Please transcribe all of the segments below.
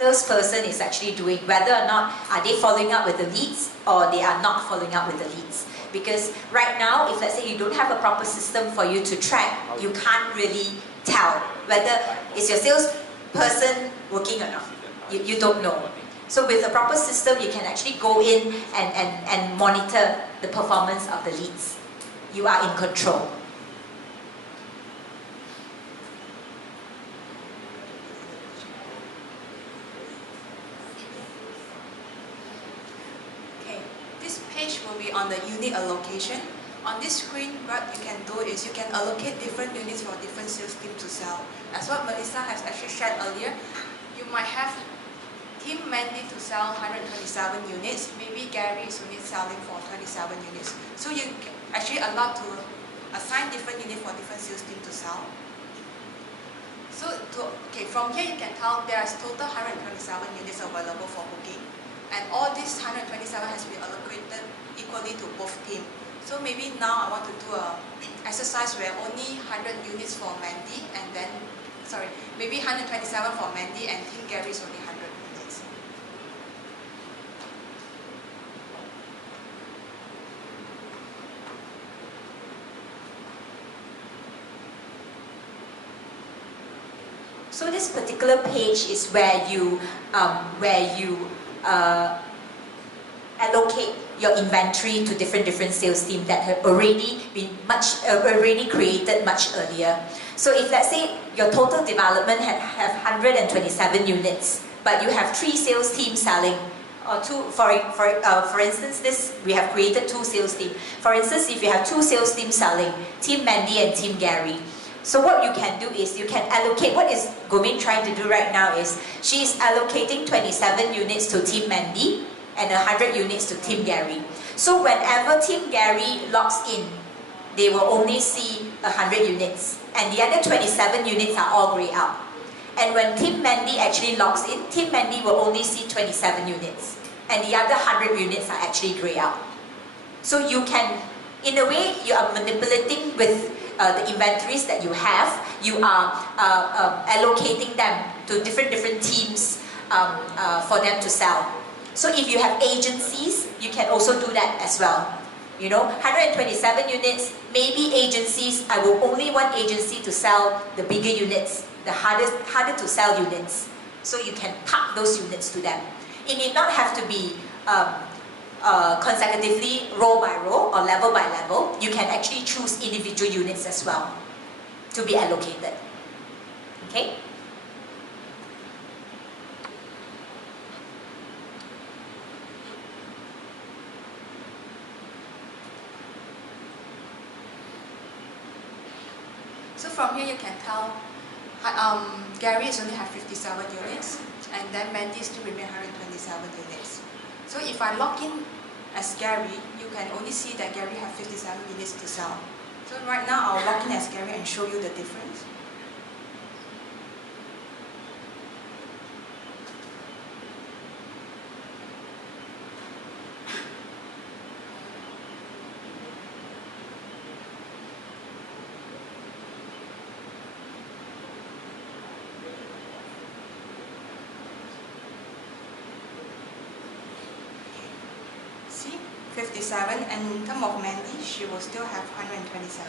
salesperson is actually doing, whether or not are they following up with the leads or they are not following up with the leads. Because right now, if let's say you don't have a proper system for you to track, you can't really tell whether is your salesperson working or not. You don't know. So with a proper system, you can actually go in and monitor the performance of the leads. You are in control. Will be on the unit allocation. On this screen, what you can do is you can allocate different units for different sales teams to sell. As what Melissa has actually shared earlier, you might have Team Mandy to sell 127 units, maybe Gary is only selling for 27 units. So you actually allowed to assign different units for different sales teams to sell. So from here you can tell there is total 127 units available for booking. And all these 127 has been allocated equally to both teams. So maybe now I want to do an exercise where only 100 units for Mandy and then, maybe 127 for Mandy and Team Gary is only 100 units. So this particular page is where you allocate your inventory to different sales teams that have already been created much earlier. So if let's say your total development have 127 units, but you have 3 sales teams selling, or 2, for instance, we have created 2 sales teams. For instance, if you have 2 sales teams selling, Team Mandy and Team Gary. So what you can do is you can allocate, what is Gomin trying to do right now is, she is allocating 27 units to Team Mandy and 100 units to Team Gary. So whenever Team Gary logs in, they will only see 100 units. And the other 27 units are all grey out. And when Team Mandy actually logs in, Team Mandy will only see 27 units. And the other 100 units are actually grey out. So you can, in a way, you are manipulating with the inventories that you have. You are allocating them to different teams for them to sell. So if you have agencies, you can also do that as well. You know, 127 units, maybe agencies, I will only want agency to sell the bigger units, the harder to sell units. So you can park those units to them. It need not have to be consecutively row by row or level by level. You can actually choose individual units as well to be allocated. Okay? So from here you can tell Gary is only have 57 units and then Mandy still remain 127 units. So if I log in as Gary, you can only see that Gary have 57 units to sell. So right now I'll log in as Gary and show you the difference. See, 57, and in terms of Mandy, she will still have 127.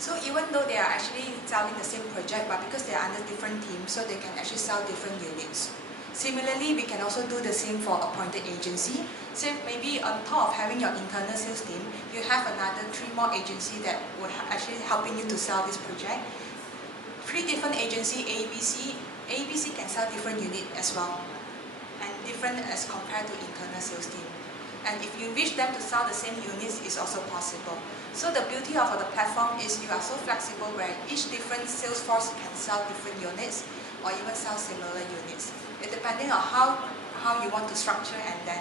So even though they are actually selling the same project, but because they are under different teams, so they can actually sell different units. Similarly, we can also do the same for appointed agency. So maybe on top of having your internal sales team, you have another 3 more agencies that would actually helping you to sell this project. 3 different agency, ABC can sell different units as well, and different as compared to internal sales team. And if you wish them to sell the same units, it's also possible. So the beauty of the platform is you are so flexible where each different sales force can sell different units or even sell similar units. It depending on how you want to structure and then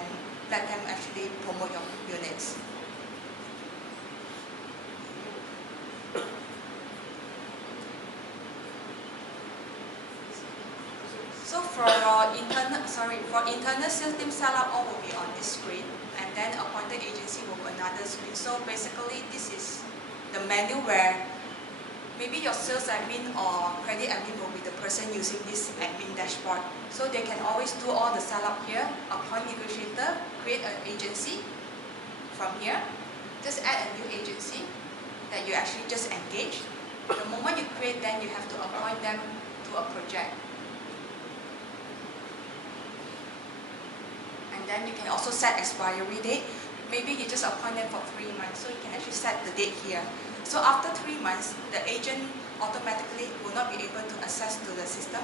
let them actually promote your units. So for internal sales team setup, all will be on this screen, and then appointed agency will be another screen. So basically, this is the menu where maybe your sales admin or credit admin will be the person using this admin dashboard. So they can always do all the setup here, appoint negotiator, create an agency from here. Just add a new agency that you actually just engage. The moment you create, then you have to appoint them to a project. And then you can also set expiry date. Maybe you just appoint them for 3 months, so you can actually set the date here. So after 3 months, the agent automatically will not be able to access to the system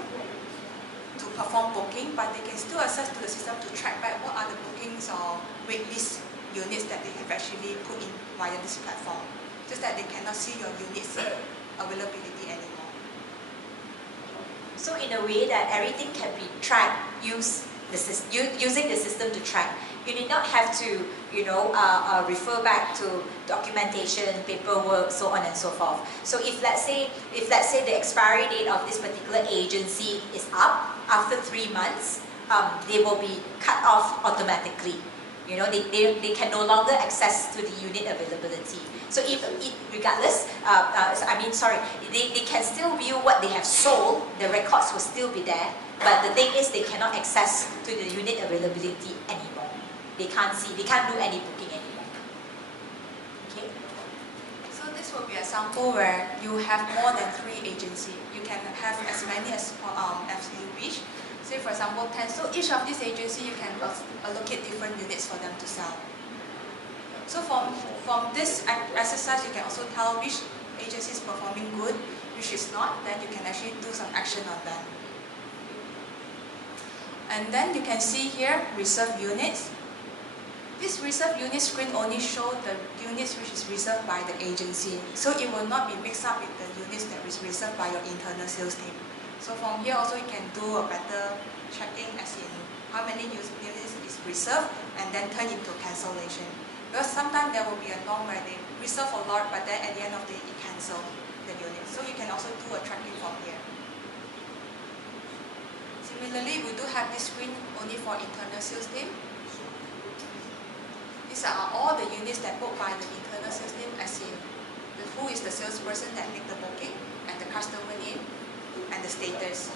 to perform booking, but they can still access to the system to track back what are the bookings or waitlist units that they have actually put in via this platform. Just that they cannot see your units availability anymore. So in a way that everything can be tracked, using the system to track. You need not have to, refer back to documentation, paperwork, so on and so forth. So if let's say the expiry date of this particular agency is up after 3 months, they will be cut off automatically. They can no longer access to the unit availability. So regardless, they can still view what they have sold. The records will still be there, but the thing is they cannot access to the unit availability anymore. They can't do any booking anymore. Okay. So this will be an example where you have more than 3 agencies. You can have as many as you wish. Say for example 10. So each of these agencies you can allocate different units for them to sell. So from this exercise you can also tell which agency is performing good, which is not. Then you can actually do some action on them. And then you can see here reserve units. This reserve unit screen only shows the units which is reserved by the agency. So it will not be mixed up with the units that is reserved by your internal sales team. So from here also you can do a better checking as in how many units is reserved and then turn into cancellation. Because sometimes there will be a norm where they reserve a lot but then at the end of the day it cancel the unit. So you can also do a tracking from here. Similarly, we do have this screen only for internal sales team. These are all the units that booked by the internal sales team, as in who is the salesperson that make the booking, and the customer name, and the status.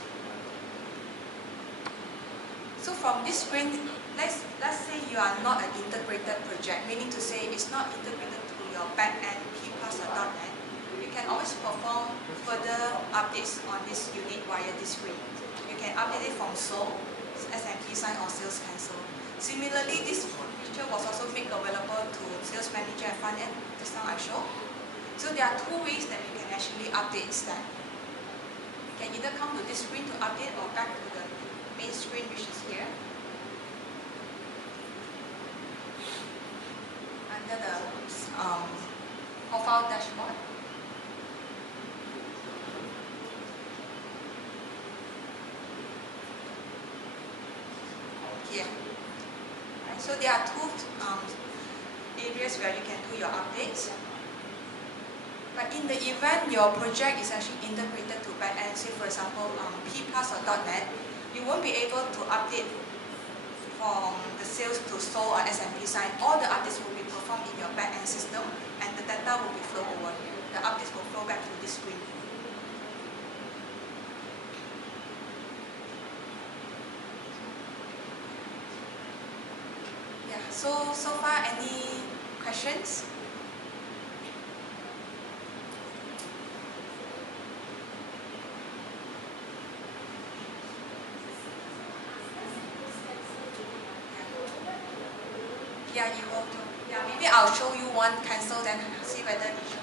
So from this screen, let's say you are not an integrated project, meaning to say it's not integrated to your back-end P++.net. You can always perform further updates on this unit via this screen. You can update it from sold, SMP sign, or sales cancel. Similarly, this feature was also made available to sales manager and front end, just now I showed. So there are 2 ways that you can actually update that. You can either come to this screen to update or back to the main screen, which is here. Under the profile dashboard. Here. So there are 2 areas where you can do your updates. But in the event your project is actually integrated to backend, say for example P+ or .net, you won't be able to update from the sales to sold or SMP sign. All the updates will be performed in your backend system and the data will be flowed over here. The updates will flow back to this screen. So far, any questions? Yeah, you will do. Yeah, maybe I'll show you one cancel, then see whether it shows.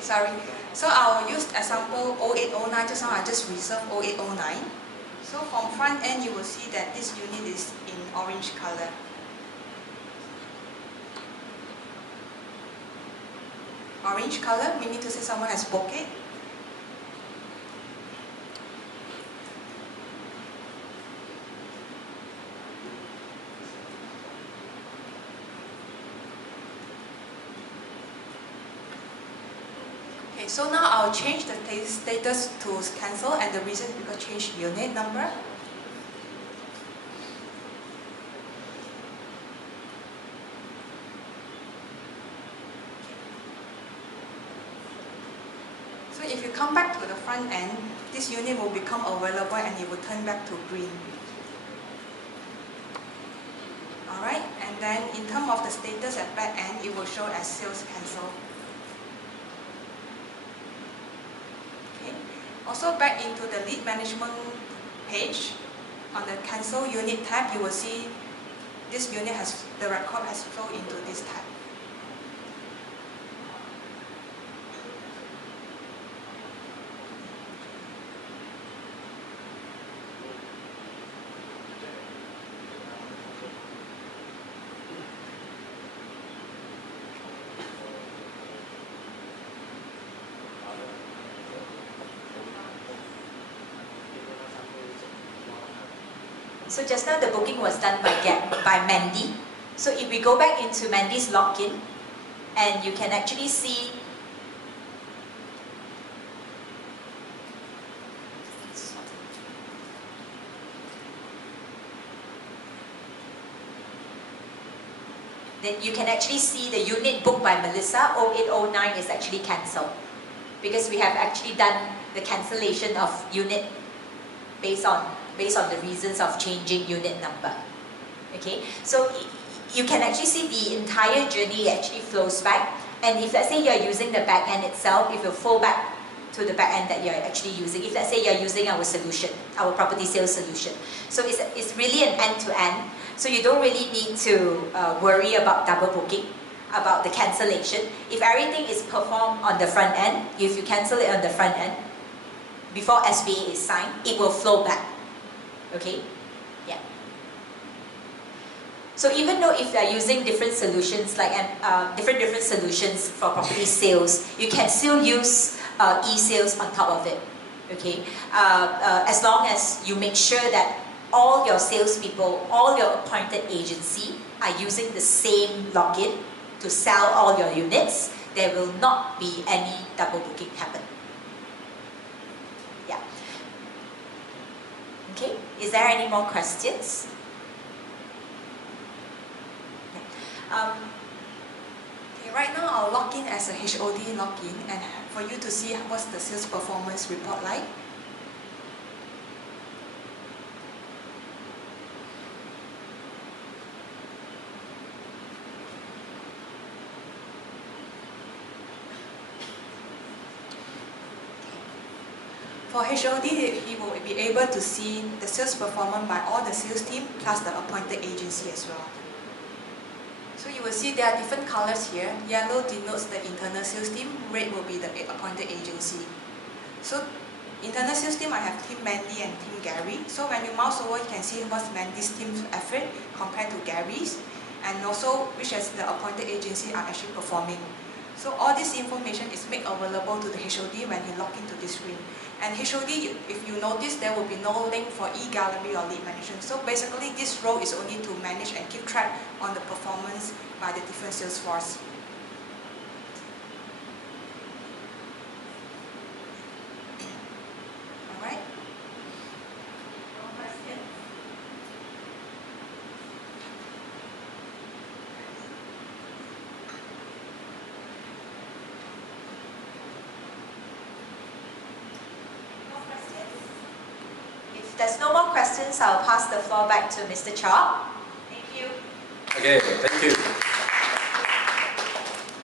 Sorry. So I will use example 0809. Just now I just reserved 0809. So from front end, you will see that this unit is in orange color. Orange color, meaning to say someone has booked it. Okay, so now I'll change the status to cancel, and the reason is because change unit number. So if you come back to the front end, this unit will become available and it will turn back to green. Alright, and then in terms of the status at back end, it will show as sales cancel. Okay. Also back into the lead management page, on the cancel unit tab, you will see this unit the record has flowed into this tab. So just now the booking was done by Mandy. So if we go back into Mandy's login, and you can actually see then you can actually see the unit booked by Melissa 0809 is actually cancelled, because we have actually done the cancellation of unit based on the reasons of changing unit number. Okay, so you can actually see the entire journey actually flows back, and if let's say you're using the back end itself, it will flow back to the back end that you're actually using. If let's say you're using our solution, our property sales solution. So it's really an end-to-end, so you don't really need to worry about double booking, about the cancellation. If everything is performed on the front end, if you cancel it on the front end, before SBA is signed, it will flow back. Okay? Yeah. So even though if they're using different solutions, like different solutions for property sales, you can still use e-sales on top of it. Okay? As long as you make sure that all your salespeople, all your appointed agency are using the same login to sell all your units, there will not be any double booking happen. Yeah. Okay, is there any more questions? Okay, right now I'll log in as a HOD login, and for you to see what's the sales performance report like. For HOD, he will be able to see the sales performance by all the sales team plus the appointed agency as well. So you will see there are different colors here. Yellow denotes the internal sales team, red will be the appointed agency. So internal sales team, I have Team Mandy and Team Gary. So when you mouse over, you can see what's Mandy's team's effort compared to Gary's, and also which as the appointed agency are actually performing. So all this information is made available to the HOD when he logs into this screen. And HOD, if you notice, there will be no link for e-gallery or lead management. So basically, this role is only to manage and keep track on the performance by the different sales force. All right. No questions? If there's no more questions, I'll pass the floor back to Mr. Chop. Thank you. Okay, thank you.